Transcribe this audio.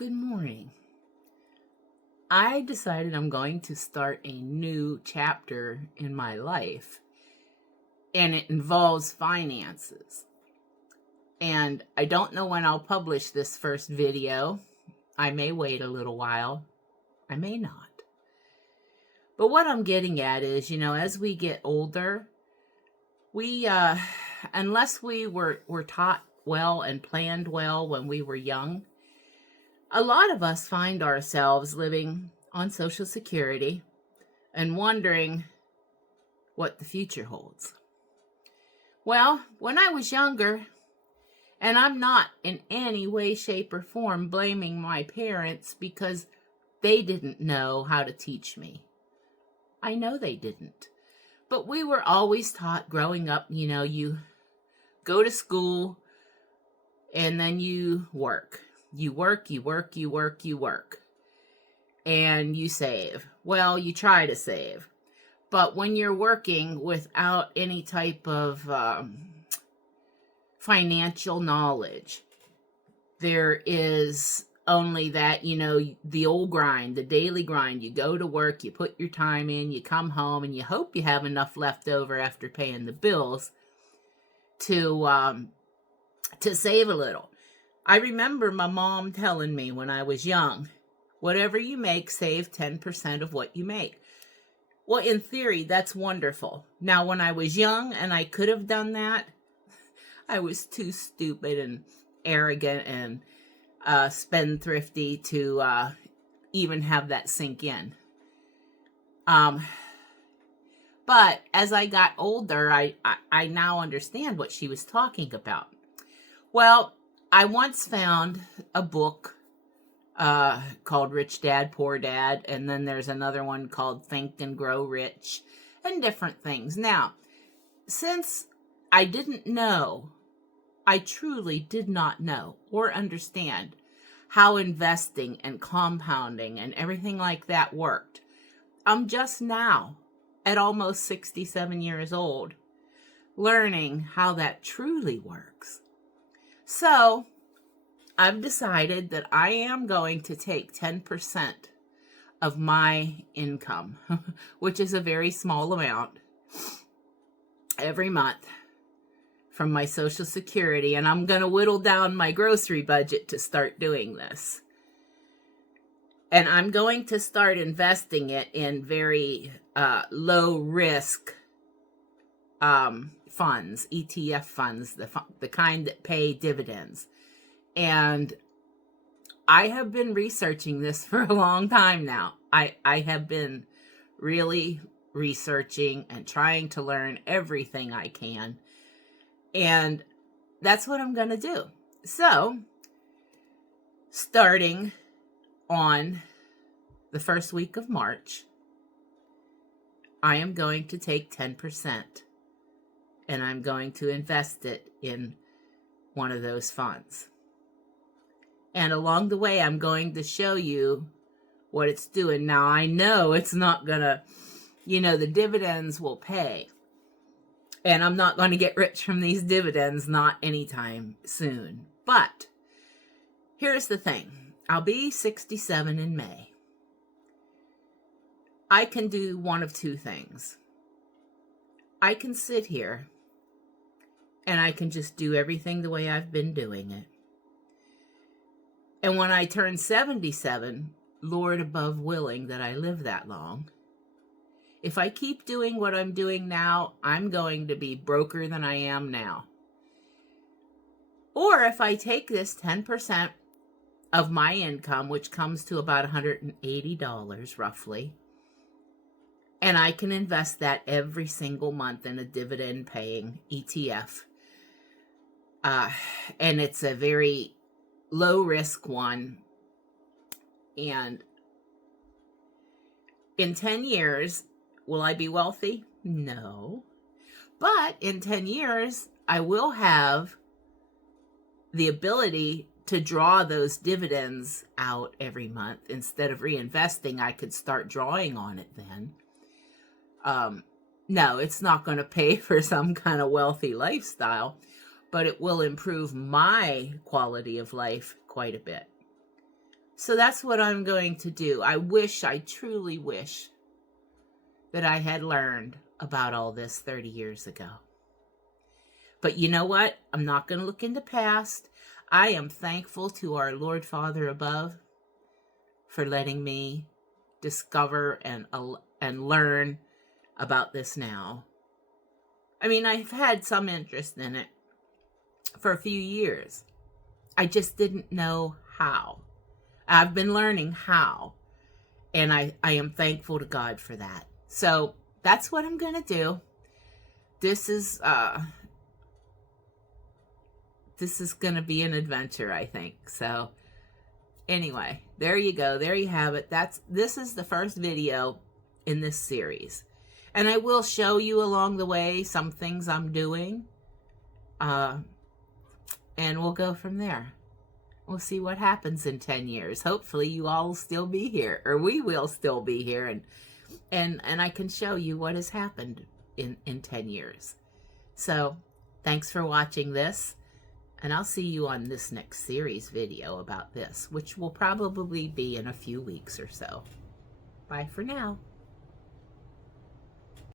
Good morning. I decided I'm going to start a new chapter in my life, and it involves finances. And I don't know when I'll publish this first video. I may wait a little while. I may not. But what I'm getting at is, as we get older, we, unless we were taught well and planned well when we were young, a lot of us find ourselves living on Social Security and wondering what the future holds. Well, when I was younger, and I'm not in any way, shape, or form blaming my parents because they didn't know how to teach me. I know they didn't. But we were always taught growing up, you go to school and then you work. You work, and you save. Well, you try to save. But when you're working without any type of financial knowledge, there is only that, the old grind, the daily grind. You go to work, you put your time in, you come home, and you hope you have enough left over after paying the bills to save a little. I remember my mom telling me when I was young, whatever you make, save 10% of what you make. Well, in theory, that's wonderful. Now, when I was young and I could have done that, I was too stupid and arrogant and spendthrifty to even have that sink in. But as I got older, I now understand what she was talking about. Well, I once found a book called Rich Dad, Poor Dad, and then there's another one called Think and Grow Rich, and different things. Now, since I didn't know, I truly did not know or understand how investing and compounding and everything like that worked, I'm just now, at almost 67 years old, learning how that truly works. So, I've decided that I am going to take 10% of my income, which is a very small amount, every month from my Social Security, and I'm going to whittle down my grocery budget to start doing this. And I'm going to start investing it in very low risk funds, ETF funds, the kind that pay dividends. And I have been researching this for a long time now. I have been really researching and trying to learn everything I can. And that's what I'm going to do. So, starting on the first week of March, I am going to take 10% and I'm going to invest it in one of those funds. And along the way, I'm going to show you what it's doing. Now, I know it's not going to, the dividends will pay. And I'm not going to get rich from these dividends, not anytime soon. But here's the thing. I'll be 67 in May. I can do one of two things. I can sit here and I can just do everything the way I've been doing it. And when I turn 77, Lord above willing that I live that long, if I keep doing what I'm doing now, I'm going to be broker than I am now. Or if I take this 10% of my income, which comes to about $180 roughly, and I can invest that every single month in a dividend-paying ETF. And it's a very low-risk one. And in 10 years, will I be wealthy? No. But in 10 years, I will have the ability to draw those dividends out every month. Instead of reinvesting, I could start drawing on it then. No, it's not going to pay for some kind of wealthy lifestyle, but it will improve my quality of life quite a bit. So that's what I'm going to do. I truly wish that I had learned about all this 30 years ago. But you know what? I'm not going to look in the past. I am thankful to our Lord Father above for letting me discover and learn about this now. I mean, I've had some interest in it for a few years. I just didn't know how. I've been learning how, and I am thankful to God for that. So that's what I'm going to do. This is going to be an adventure, I think. So anyway, there you go. There you have it. This is the first video in this series. And I will show you along the way some things I'm doing. And we'll go from there. We'll see what happens in 10 years. Hopefully you all will still be here, or we will still be here, and I can show you what has happened in 10 years. So thanks for watching this, and I'll see you on this next series video about this, which will probably be in a few weeks or so. Bye for now.